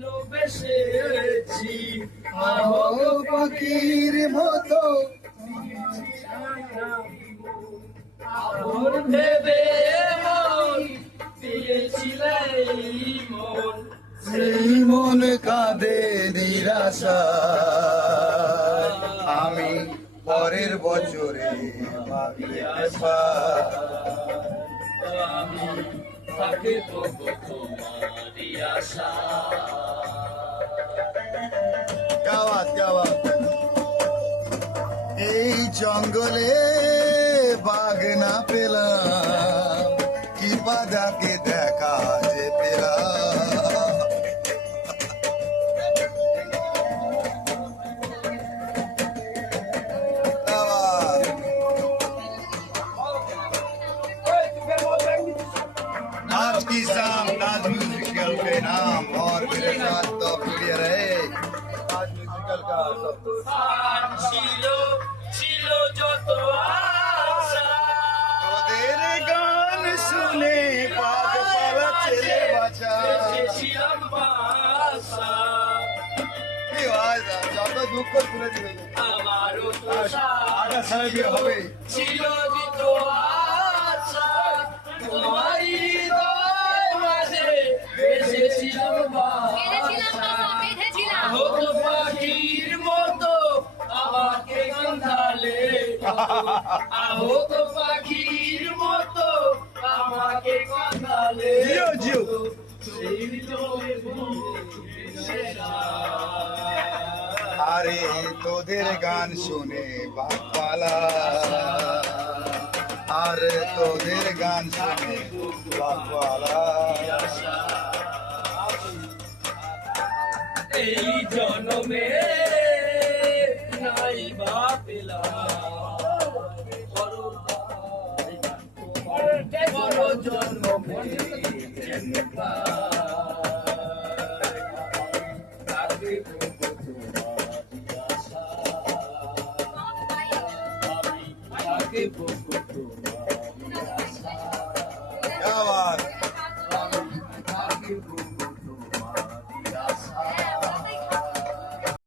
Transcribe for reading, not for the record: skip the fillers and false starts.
ভালোবেসেছি আহো পাখির মতো আপন ভেবে মন দিয়েছিলে মন সেই মন কাঁদে নিরাশা আমি পরের বছরে ভাবলে আমি থাকিব তোমারই আশা এই জঙ্গলে বাঘ না পেলাম কি বাধাকে দেখা যে পেলাম आज की शाम आज म्यूजिकल के नाम और मेरे साथ तो प्रिय रहे आज म्यूजिकल का ছিল ছিল যত আশা তোদের গান শুনে বাঘ পালা ছেলে বাঁচা ছিলাম বাসা কি ভাই যত দুঃখ তুলে দিবে আমারও তো আগা ছাড়া বিয়ে হবে ছিল যত আশা তোমারই হৃদয় মাঝে বেঁচেছিলাম বাসা আহত পাখির মতো আমাকে কাঁদালে আহত পাখির মতো আমাকে কাঁদালে জিও জিও সেই হৃদয়ে আরে তোদের গান শুনে বাঘ পালা আরে তোদের গান শুনে বাঘ পালা এই জন্মে নাই বা পেলাম বড় জন্মে তাকে